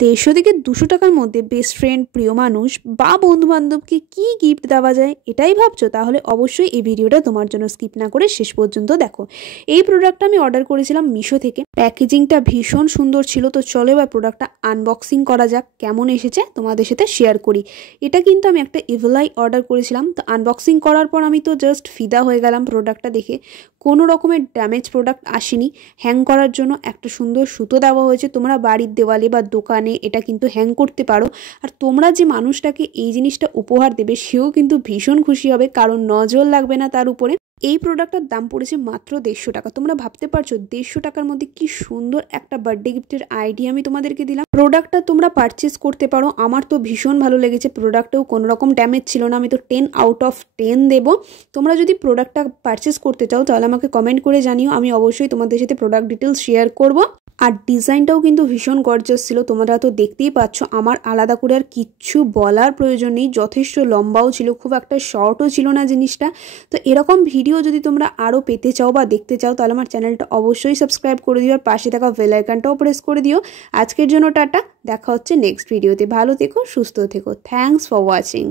150 থেকে 200 টাকার মধ্যে বেস্ট ফ্রেন্ড, প্রিয় মানুষ বা বন্ধু বান্ধবকে কি গিফট দেওয়া যায় এটাই ভাবছো? তাহলে অবশ্যই এই ভিডিওটা তোমার জন্য স্কিপ না করে শেষ পর্যন্ত দেখো। এই প্রোডাক্টটা আমি অর্ডার করেছিলাম মিশো থেকে। প্যাকেজিংটা ভীষণ সুন্দর ছিল। তো চলো এবার প্রোডাক্টটা আনবক্সিং করা যাক, কেমন এসেছে তোমাদের সাথে শেয়ার করি। এটা কিন্তু আমি একটা ইভেলাই অর্ডার করেছিলাম। তো আনবক্সিং করার পর আমি তো জাস্ট ফিদা হয়ে গেলাম প্রোডাক্টটা দেখে। কোনো রকমের ড্যামেজ প্রোডাক্ট আসেনি। হ্যাং করার জন্য একটা সুন্দর সুতো দেওয়া হয়েছে। তোমরা বাড়ির দেওয়ালে বা দোকানে এটা কিন্তু হ্যাং করতে পারো। আর তোমরা যে মানুষটাকে এই জিনিসটা উপহার দেবে সেও কিন্তু ভীষণ খুশি হবে, কারণ নজর লাগবে না তার উপরে। এই প্রোডাক্টটার দাম পড়েছে মাত্র 150 টাকা। তোমরা ভাবতে পারছো 150 টাকার মধ্যে কি সুন্দর একটা বার্থডে গিফটের আইডিয়া আমি তোমাদেরকে দিলাম। প্রোডাক্টটা তোমরা পারচেস করতে পারো। আমার তো ভীষণ ভালো লেগেছে। প্রোডাক্টেও কোনো রকম ড্যামেজ ছিল না। আমি তো 10 আউট অফ 10 দেবো। তোমরা যদি প্রোডাক্টটা পারচেস করতে চাও তাহলে আমাকে কমেন্ট করে জানিও, আমি অবশ্যই তোমাদের সাথে প্রোডাক্ট ডিটেলস শেয়ার করব। আর ডিজাইনটাও কিন্তু ভীষণ গর্জাস ছিল। তোমরা তো দেখতেই পাচ্ছ, আমার আলাদা করে আর কিচ্ছু বলার প্রয়োজন নেই। যথেষ্ট লম্বাও ছিল, খুব একটা শর্টও ছিল না জিনিসটা। তো এরকম ভিডিও যদি তোমরা আরও পেতে চাও বা দেখতে চাও তাহলে আমার চ্যানেলটা অবশ্যই সাবস্ক্রাইব করে দিও, আর পাশে থাকা বেল আইকনটাও প্রেস করে দিও। আজকের জন্য টাটা, দেখা হচ্ছে নেক্সট ভিডিওতে। ভালো থেকো, সুস্থ থেকো। Thanks for watching.